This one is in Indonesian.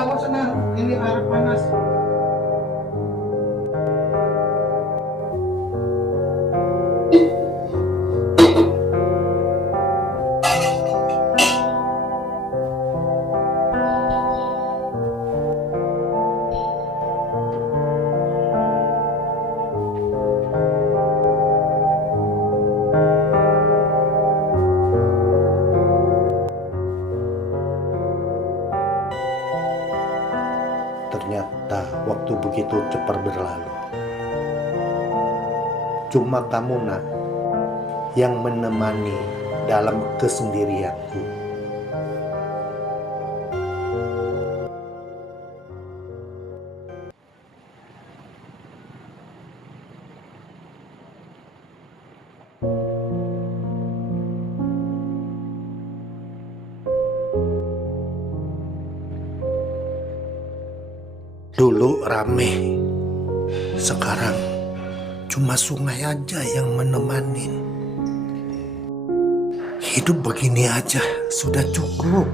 bawa sana, ini air panas. Ternyata waktu begitu cepat berlalu. Cuma kamu nak yang menemani dalam kesendirianku. Dulu rame, sekarang cuma sungai aja yang menemani. Hidup begini aja sudah cukup.